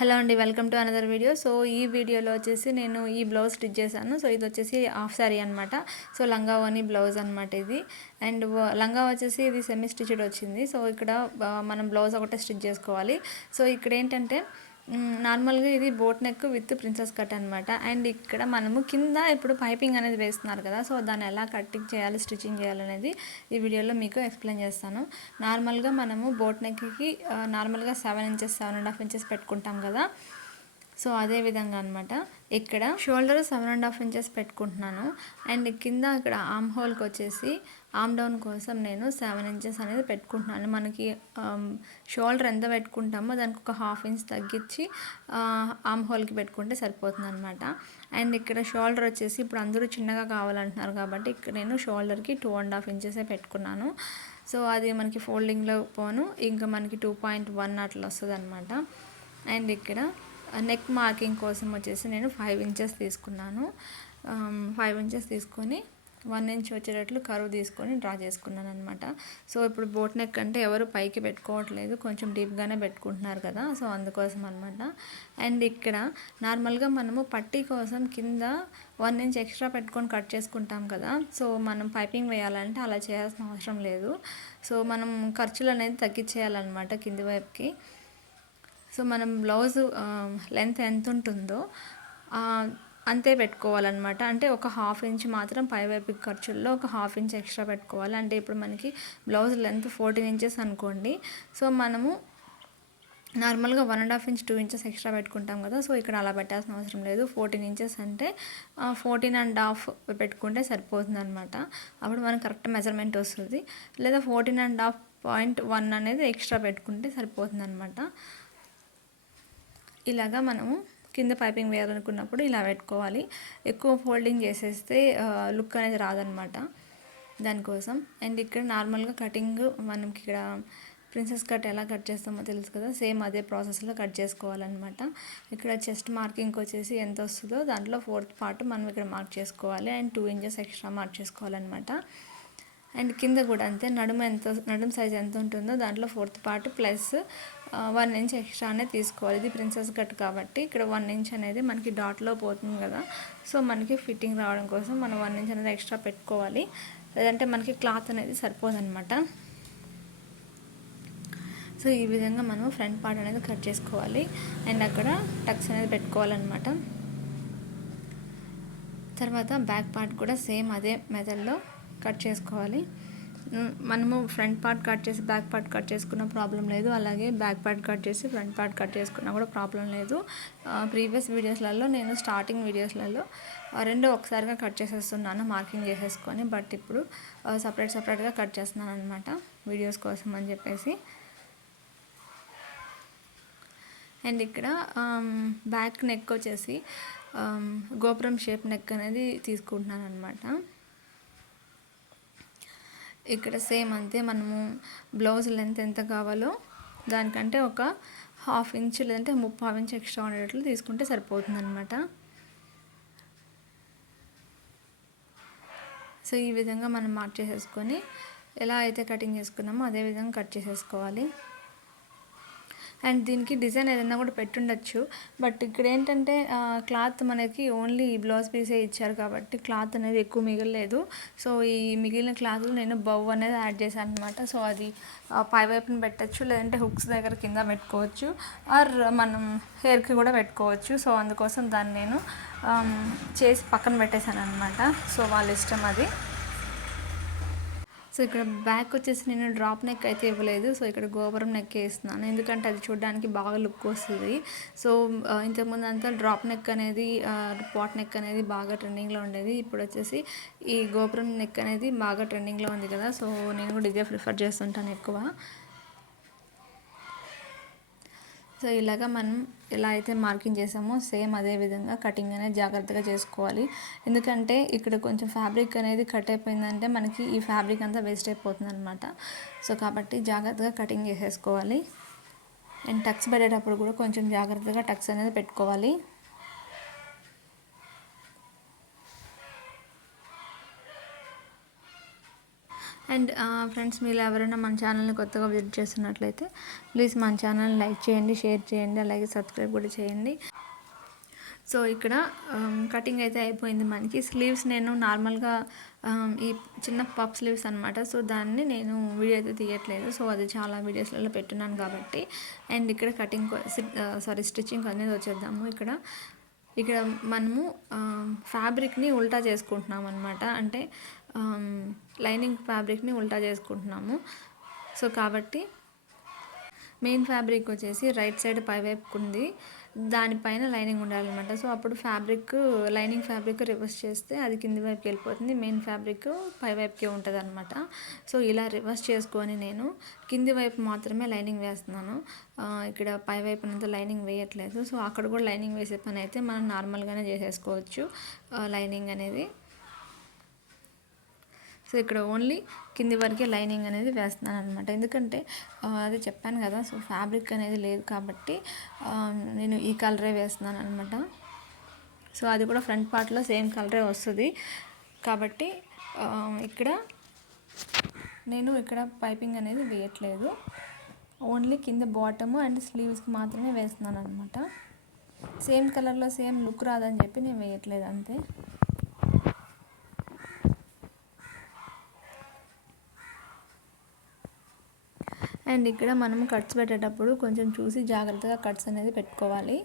Hello అండి, welcome to another video. So ఈ వీడియోలో వచ్చేసి నేను ఈ బ్లౌజ్ స్టిచ్ చేశాను. సో ఇది వచ్చేసి హాఫ్ సారీ అనమాట. సో లంగా ఓని బ్లౌజ్ అనమాట ఇది. అండ్ లంగా వచ్చేసి ఇది సెమీ స్టిచ్డ్ వచ్చింది. సో ఇక్కడ మనం బ్లౌజ్ ఒకటే స్టిచ్ చేసుకోవాలి. సో ఇక్కడ ఏంటంటే నార్మల్గా ఇది boat neck with princess cut అనమాట. అండ్ ఇక్కడ మనము కింద ఇప్పుడు పైపింగ్ అనేది వేస్తున్నారు కదా, సో దాన్ని ఎలా కటింగ్ చేయాలి, స్టిచ్చింగ్ చేయాలనేది ఈ వీడియోలో మీకు ఎక్స్ప్లెయిన్ చేస్తాను. నార్మల్గా మనము బోట్ నెక్కి నార్మల్గా 7 ఇంచెస్ 7.5 ఇంచెస్ పెట్టుకుంటాం కదా, సో అదే విధంగా అనమాట. ఇక్కడ షోల్డర్ 7.5 ఇంచెస్ పెట్టుకుంటున్నాను. అండ్ కింద ఇక్కడ ఆర్మ్ హోల్కి వచ్చేసి ఆర్మ్ డౌన్ కోసం నేను 7 ఇంచెస్ అనేది పెట్టుకుంటున్నాను. మనకి షోల్డర్ ఎంత పెట్టుకుంటామో దానికి ఒక 1/2 ఇంచ్ తగ్గించి ఆర్మ్ హోల్కి పెట్టుకుంటే సరిపోతుంది అనమాట. అండ్ ఇక్కడ షోల్డర్ వచ్చేసి ఇప్పుడు అందరూ చిన్నగా కావాలంటున్నారు కాబట్టి ఇక్కడ నేను షోల్డర్కి 2.5 ఇంచెసే పెట్టుకున్నాను. సో అది మనకి ఫోల్డింగ్లో పోను ఇంకా మనకి 2.1 అట్లా వస్తుంది అనమాట. అండ్ ఇక్కడ నెక్ మార్కింగ్ కోసం వచ్చేసి నేను 5 ఇంచెస్ తీసుకున్నాను. 5 ఇంచెస్ తీసుకొని 1 ఇంచ్ వచ్చేటట్లు కర్వ్ తీసుకొని డ్రా చేసుకున్నాను అనమాట. సో ఇప్పుడు బోట్ నెక్ అంటే ఎవరు పైకి పెట్టుకోవట్లేదు, కొంచెం డీప్గానే పెట్టుకుంటున్నారు కదా, సో అందుకోసం అనమాట. అండ్ ఇక్కడ నార్మల్గా మనము పట్టీ కోసం కింద 1 ఇంచ్ ఎక్స్ట్రా పెట్టుకొని కట్ చేసుకుంటాం కదా, సో మనం పైపింగ్ వేయాలంటే అలా చేయాల్సిన అవసరం లేదు. సో మనం ఖర్చులు అనేది తగ్గించేయాలన్నమాట కింది వైపుకి. సో మనం బ్లౌజు లెంత్ ఎంత ఉంటుందో అంతే పెట్టుకోవాలన్నమాట. అంటే ఒక 1/2 ఇంచ్ మాత్రం పైవైపు ఖర్చుల్లో ఒక 1/2 ఇంచ్ ఎక్స్ట్రా పెట్టుకోవాలి. అంటే ఇప్పుడు మనకి బ్లౌజ్ లెంత్ 14 ఇంచెస్ అనుకోండి, సో మనము నార్మల్గా 1.5 ఇంచ్ 2 ఇంచెస్ ఎక్స్ట్రా పెట్టుకుంటాం కదా, సో ఇక్కడ అలా పెట్టాల్సిన అవసరం లేదు. 14 ఇంచెస్ అంటే 14.5 పెట్టుకుంటే సరిపోతుంది అనమాట. అప్పుడు మనకు కరెక్ట్ మెజర్మెంట్ వస్తుంది. లేదా 14.5.1 అనేది ఎక్స్ట్రా పెట్టుకుంటే సరిపోతుంది అనమాట. ఇలాగా మనము కింద పైపింగ్ వేయాలనుకున్నప్పుడు ఇలా పెట్టుకోవాలి. ఎక్కువ ఫోల్డింగ్ చేసేస్తే లుక్ అనేది రాదనమాట, దానికోసం. అండ్ ఇక్కడ నార్మల్గా కటింగ్ మనకి ఇక్కడ ప్రిన్సెస్ కట్ ఎలా కట్ చేస్తామో తెలుసు కదా, సేమ్ అదే ప్రాసెస్లో కట్ చేసుకోవాలన్నమాట. ఇక్కడ చెస్ట్ మార్కింగ్కి వచ్చేసి ఎంత వస్తుందో దాంట్లో 4th పార్ట్ మనం ఇక్కడ మార్క్ చేసుకోవాలి. అండ్ 2 ఇంచెస్ ఎక్స్ట్రా మార్క్ చేసుకోవాలన్నమాట. అండ్ కింద కూడా అంతే, నడుము సైజ్ ఎంత ఉంటుందో దాంట్లో 4th part plus 1 inch extra అనేది తీసుకోవాలి. ఇది ప్రిన్సెస్ కట్ కాబట్టి ఇక్కడ 1 ఇంచ్ అనేది మనకి డాట్లో పోతుంది కదా, సో మనకి ఫిట్టింగ్ రావడం కోసం మనం 1 ఇంచ్ అనేది ఎక్స్ట్రా పెట్టుకోవాలి. లేదంటే మనకి క్లాత్ అనేది సరిపోదన్నమాట. సో ఈ విధంగా మనం ఫ్రంట్ పార్ట్ అనేది కట్ చేసుకోవాలి. అండ్ అక్కడ టక్స్ అనేది పెట్టుకోవాలన్నమాట. తర్వాత బ్యాక్ పార్ట్ కూడా సేమ్ అదే మెథడ్లో కట్ చేసుకోవాలి. మనము ఫ్రంట్ పార్ట్ కట్ చేసి బ్యాక్ పార్ట్ కట్ చేసుకున్న ప్రాబ్లం లేదు, అలాగే బ్యాక్ పార్ట్ కట్ చేసి ఫ్రంట్ పార్ట్ కట్ చేసుకున్నా కూడా ప్రాబ్లం లేదు. ప్రీవియస్ వీడియోస్లలో నేను స్టార్టింగ్ వీడియోస్లలో రెండు ఒకసారిగా కట్ చేసేస్తున్నాను మార్కింగ్ చేసేసుకొని, బట్ ఇప్పుడు సపరేట్గా కట్ చేస్తున్నాను అనమాట వీడియోస్ కోసం అని చెప్పేసి. అండ్ ఇక్కడ బ్యాక్ నెక్ వచ్చేసి గోపురం షేప్ నెక్ అనేది తీసుకుంటున్నాను అనమాట. ఇక్కడ సేమ్ అంతే, మనము బ్లౌజ్ లెంత్ ఎంత కావాలో దానికంటే ఒక 1/2 ఇంచ్ లేదంటే 3/4 ఇంచ్ ఎక్స్ట్రా ఉండేటట్లు తీసుకుంటే సరిపోతుంది అనమాట. సో ఈ విధంగా మనం మార్క్ చేసేసుకొని ఎలా అయితే కటింగ్ చేసుకున్నామో అదే విధంగా కట్ చేసేసుకోవాలి. అండ్ దీనికి డిజైన్ ఏదైనా కూడా పెట్టుండొచ్చు, బట్ ఇక్కడ ఏంటంటే క్లాత్ మనకి ఓన్లీ బ్లౌజ్ పీసే ఇచ్చారు కాబట్టి క్లాత్ అనేది ఎక్కువ మిగలలేదు. సో ఈ మిగిలిన క్లాత్లో నేను బౌ అనేది యాడ్ చేశాను అనమాట. సో అది పై వైపున పెట్టచ్చు, లేదంటే హుక్స్ దగ్గర కింద పెట్టుకోవచ్చు, ఆర్ మనం హెయిర్కి కూడా పెట్టుకోవచ్చు. సో అందుకోసం దాన్ని నేను చేసి పక్కన పెట్టేశాను అనమాట. సో వాళ్ళ ఇష్టం అది. సో ఇక్కడ బ్యాక్ వచ్చేసి నేను డ్రాప్ నెక్ అయితే ఇవ్వలేదు, సో ఇక్కడ గోపురం నెక్ వేస్తున్నాను, ఎందుకంటే అది చూడడానికి బాగా లుక్ వస్తుంది. సో ఇంతకుముందు అంతా డ్రాప్ నెక్ అనేది పాట్ నెక్ అనేది బాగా ట్రెండింగ్లో ఉండేది. ఇప్పుడు వచ్చేసి ఈ గోపురం నెక్ అనేది బాగా ట్రెండింగ్లో ఉంది కదా, సో నేను కూడా ఇదే ప్రిఫర్ చేస్తుంటాను ఎక్కువ. సో ఇలాగా మనం ఎలా అయితే మార్కింగ్ చేసామో సేమ్ అదే విధంగా కటింగ్ అనేది జాగ్రత్తగా చేసుకోవాలి. ఎందుకంటే ఇక్కడ కొంచెం ఫ్యాబ్రిక్ అనేది కట్ అయిపోయిందంటే మనకి ఈ ఫ్యాబ్రిక్ అంతా వేస్ట్ అయిపోతుంది అనమాట. సో కాబట్టి జాగ్రత్తగా కటింగ్ చేసేసుకోవాలి. అండ్ టక్స్ పెట్టేటప్పుడు కూడా కొంచెం జాగ్రత్తగా టక్స్ అనేది పెట్టుకోవాలి. అండ్ ఫ్రెండ్స్, మీరు ఎవరైనా మన ఛానల్ని కొత్తగా విజిట్ చేస్తున్నట్లయితే ప్లీజ్ మన ఛానల్ని లైక్ చేయండి, షేర్ చేయండి, అలాగే సబ్స్క్రైబ్ కూడా చేయండి. సో ఇక్కడ కటింగ్ అయితే అయిపోయింది. మనకి స్లీవ్స్ నేను నార్మల్గా ఈ చిన్న పఫ్ స్లీవ్స్ అనమాట. సో దాన్ని నేను వీడియో అయితే తీయట్లేదు, సో అది చాలా వీడియోస్లలో పెట్టున్నాను కాబట్టి. అండ్ ఇక్కడ కటింగ్ స్టిచ్చింగ్ అనేది వచ్చేద్దాము. ఇక్కడ మనము ఫ్యాబ్రిక్ని ఉల్టా చేసుకుంటున్నాం అనమాట. అంటే లైనింగ్ ఫ్యాబ్రిక్ని ఉల్టా చేసుకుంటున్నాము. సో కాబట్టి మెయిన్ ఫ్యాబ్రిక్ వచ్చేసి రైట్ సైడ్ పై వైపుకు ఉంది, దానిపైన లైనింగ్ ఉండాలన్నమాట. సో అప్పుడు లైనింగ్ ఫ్యాబ్రిక్ రివర్స్ చేస్తే అది కింది వైపుకి వెళ్ళిపోతుంది, మెయిన్ ఫ్యాబ్రిక్ పై వైపుకే ఉంటుంది అనమాట. సో ఇలా రివర్స్ చేసుకొని నేను కింది వైపు మాత్రమే లైనింగ్ వేస్తున్నాను. ఇక్కడ పై వైపునంతా లైనింగ్ వేయట్లేదు. సో అక్కడ కూడా లైనింగ్ వేసే పని అయితే మనం నార్మల్గానే చేసేసుకోవచ్చు లైనింగ్ అనేది. సో ఇక్కడ ఓన్లీ కింది వరకే లైనింగ్ అనేది వేస్తున్నాను అనమాట. ఎందుకంటే అదే చెప్పాను కదా, సో ఫ్యాబ్రిక్ అనేది లేదు కాబట్టి నేను ఈ కలరే వేస్తున్నాను అనమాట. సో అది కూడా ఫ్రంట్ పార్ట్లో సేమ్ కలరే వస్తుంది కాబట్టి నేను ఇక్కడ పైపింగ్ అనేది వేయట్లేదు, ఓన్లీ కింద బాటము అండ్ స్లీవ్స్కి మాత్రమే వేస్తున్నాను అనమాట. సేమ్ కలర్లో సేమ్ లుక్ రాదని చెప్పి నేను వేయట్లేదు అంతే. అండ్ ఇక్కడ మనం కట్స్ పెట్టేటప్పుడు కొంచెం చూసి జాగ్రత్తగా కట్స్ అనేది పెట్టుకోవాలి.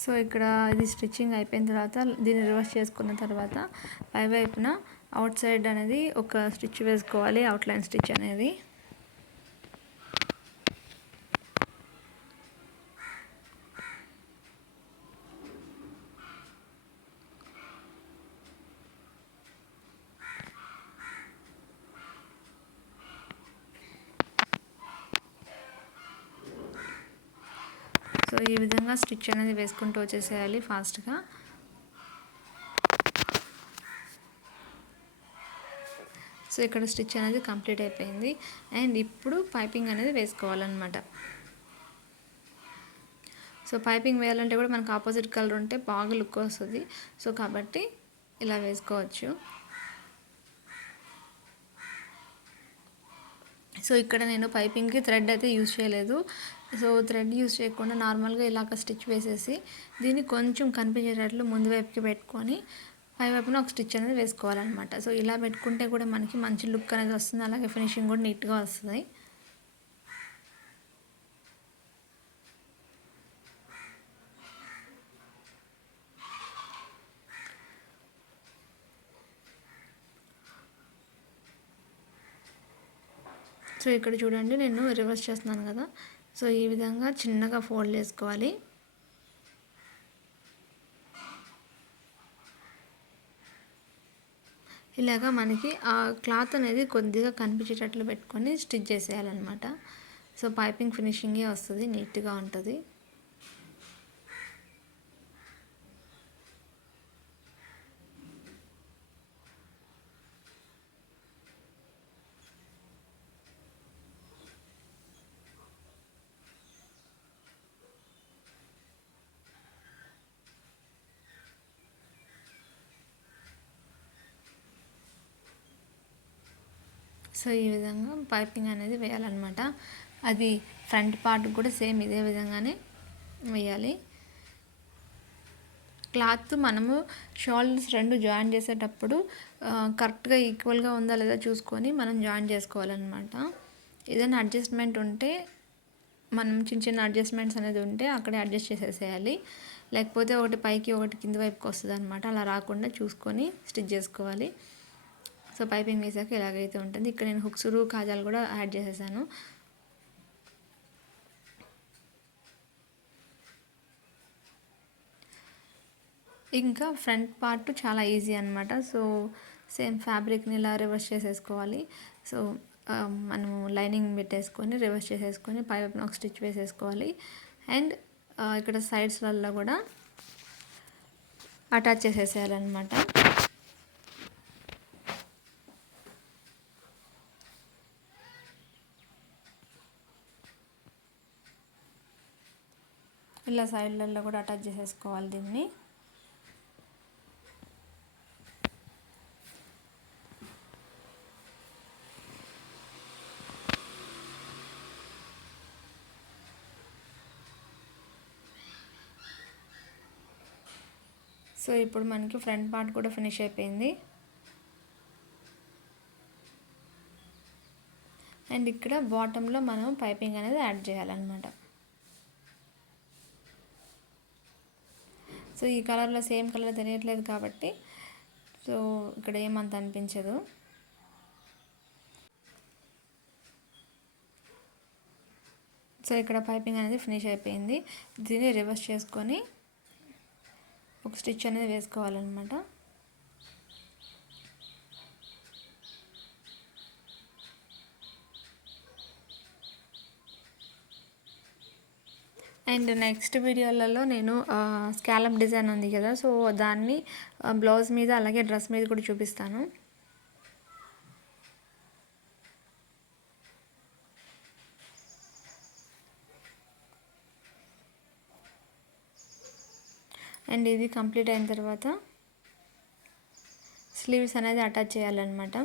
సో ఇక్కడ ఇది స్టిచ్చింగ్ అయిపోయిన తర్వాత దీన్ని రివర్స్ చేసుకున్న తర్వాత పై వైపున అవుట్ సైడ్ అనేది ఒక స్టిచ్ వేసుకోవాలి, అవుట్లైన్ స్టిచ్ అనేది. సో ఈ విధంగా స్టిచ్ అనేది వేసుకుంటూ వచ్చేసేయాలి ఫాస్ట్గా. సో ఇక్కడ స్టిచ్ అనేది కంప్లీట్ అయిపోయింది. అండ్ ఇప్పుడు పైపింగ్ అనేది వేసుకోవాలన్నమాట. సో పైపింగ్ వేయాలంటే కూడా మనకు ఆపోజిట్ కలర్ ఉంటే బాగా లుక్ వస్తుంది. సో కాబట్టి ఇలా వేసుకోవచ్చు. సో ఇక్కడ నేను పైపింగ్కి థ్రెడ్ అయితే యూజ్ చేయలేదు. సో థ్రెడ్ యూజ్ చేయకుండా నార్మల్గా ఇలాగ స్టిచ్ వేసేసి దీన్ని కొంచెం కనిపించేటట్లు ముందు వైపుకి పెట్టుకొని పై వైపున ఒక స్టిచ్ అనేది వేసుకోవాలన్నమాట. సో ఇలా పెట్టుకుంటే కూడా మనకి మంచి లుక్ అనేది వస్తుంది, అలాగే ఫినిషింగ్ కూడా నీట్గా వస్తుంది. సో ఇక్కడ చూడండి, నేను రివర్స్ చేస్తున్నాను కదా. సో ఈ విధంగా చిన్నగా ఫోల్డ్ చేసుకోవాలి. ఇలాగా మనకి ఆ క్లాత్ అనేది కొద్దిగా కనిపించేటట్లు పెట్టుకొని స్టిచ్ చేసేయాలన్నమాట. సో పైపింగ్ ఫినిషింగే వస్తుంది, నీట్గా ఉంటుంది. సో ఈ విధంగా పైపింగ్ అనేది వేయాలన్నమాట. అది ఫ్రంట్ పార్ట్ కూడా సేమ్ ఇదే విధంగానే వేయాలి. క్లాత్ మనము షోల్డర్స్ రెండు జాయిన్ చేసేటప్పుడు కరెక్ట్గా ఈక్వల్గా ఉందా లేదా చూసుకొని మనం జాయిన్ చేసుకోవాలన్నమాట. ఏదైనా అడ్జస్ట్మెంట్ ఉంటే మనం చిన్న అడ్జస్ట్మెంట్స్ అనేది ఉంటే అక్కడే అడ్జస్ట్ చేసేసేయాలి, లేకపోతే ఒకటి పైకి ఒకటి కింద వైపుకి వస్తుంది అనమాట. అలా రాకుండా చూసుకొని స్టిచ్ చేసుకోవాలి. సో పైపింగ్ వేసాక ఇలాగైతే ఉంటుంది. ఇక్కడ నేను హుక్స్లు కాజాలు కూడా యాడ్ చేసేసాను. ఇంకా ఫ్రంట్ పార్ట్ చాలా ఈజీ అనమాట. సో సేమ్ ఫ్యాబ్రిక్ని ఇలా రివర్స్ చేసేసుకోవాలి. సో మనము లైనింగ్ పెట్టేసుకొని రివర్స్ చేసేసుకొని పై వైపున ఒక స్టిచ్ వేసేసుకోవాలి. అండ్ ఇక్కడ సైడ్స్లలో కూడా అటాచ్ చేసేసేయాలన్నమాట. ఇలా సైడ్లలో కూడా అటాచ్ చేసేసుకోవాలి దీన్ని. సో ఇప్పుడు మనకి ఫ్రంట్ పార్ట్ కూడా ఫినిష్ అయిపోయింది. అండ్ ఇక్కడ బాటంలో మనం పైపింగ్ అనేది యాడ్ చేయాలన్నమాట. సో ఈ కలర్లో సేమ్ కలర్ తెలియట్లేదు కాబట్టి సో ఇక్కడ ఏమంత అనిపించదు. సో ఇక్కడ పైపింగ్ అనేది ఫినిష్ అయిపోయింది. దీన్ని రివర్స్ చేసుకొని ఒక స్టిచ్ అనేది వేసుకోవాలన్నమాట. అండ్ నెక్స్ట్ వీడియోలలో నేను స్కాలప్ డిజైన్ ఉంది కదా, సో దాన్ని బ్లౌజ్ మీద అలాగే డ్రెస్ మీద కూడా చూపిస్తాను. అండ్ ఇది కంప్లీట్ అయిన తర్వాత స్లీవ్స్ అనేది అటాచ్ చేయాలన్నమాట.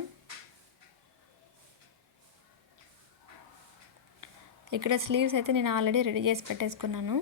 ఇక్కడ స్లీవ్స్ అయితే నేను ఆల్రెడీ రెడీ చేసి పెట్టేసుకున్నాను.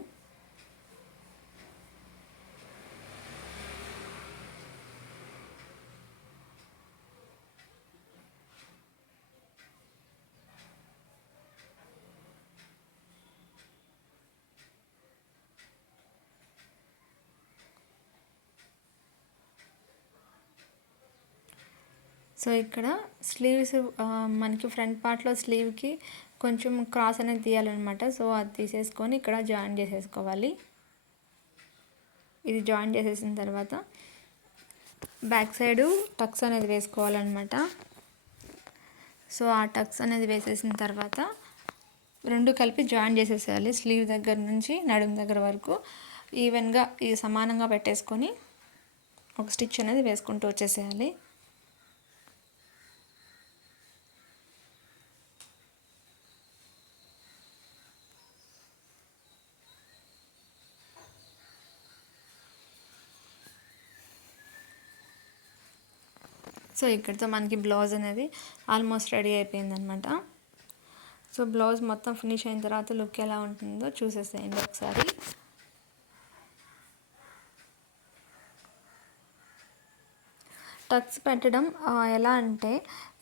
సో ఇక్కడ స్లీవ్స్ మనకి ఫ్రంట్ పార్ట్లో స్లీవ్కి కొంచెం క్రాస్ అనేది తీయాలన్నమాట. సో అది తీసేసుకొని ఇక్కడ జాయిన్ చేసేసుకోవాలి. ఇది జాయిన్ చేసేసిన తర్వాత బ్యాక్ సైడు టక్స్ అనేది వేసుకోవాలన్నమాట. సో ఆ టక్స్ అనేది వేసేసిన తర్వాత రెండు కలిపి జాయిన్ చేసేసేయాలి. స్లీవ్ దగ్గర నుంచి నడుము దగ్గర వరకు ఈవెన్గా ఇది సమానంగా పెట్టేసుకొని ఒక స్టిచ్ అనేది వేసుకుంటూ వచ్చేసేయాలి. సో ఇక్కడితో మనకి బ్లౌజ్ అనేది ఆల్మోస్ట్ రెడీ అయిపోయిందనమాట. సో బ్లౌజ్ మొత్తం ఫినిష్ అయిన తర్వాత లుక్ ఎలా ఉంటుందో చూసేసేయండి ఒకసారి. టక్స్ పెట్టడం ఎలా అంటే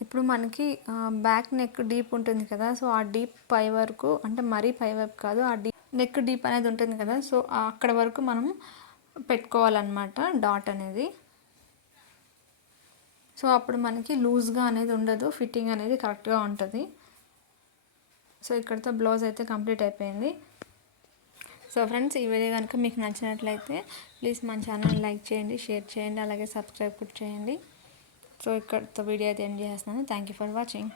ఇప్పుడు మనకి బ్యాక్ నెక్ డీప్ ఉంటుంది కదా, సో ఆ డీప్ పై వరకు, అంటే మరీ పై వైపు కాదు, ఆ డీప్ నెక్ డీప్ అనేది ఉంటుంది కదా, సో అక్కడ వరకు మనం పెట్టుకోవాలన్నమాట డాట్ అనేది. సో అప్పుడు మనకి లూజ్గా అనేది ఉండదు, ఫిట్టింగ్ అనేది కరెక్ట్గా ఉంటుంది. సో ఇక్కడితో బ్లౌజ్ అయితే కంప్లీట్ అయిపోయింది. సో ఫ్రెండ్స్, ఈ వీడియో కనుక మీకు నచ్చినట్లయితే ప్లీజ్ మన ఛానల్ లైక్ చేయండి, షేర్ చేయండి, అలాగే సబ్స్క్రైబ్ కూడా చేయండి. సో ఇక్కడితో వీడియో అయితే ఎండ్ చేస్తున్నాను. Thank you for watching.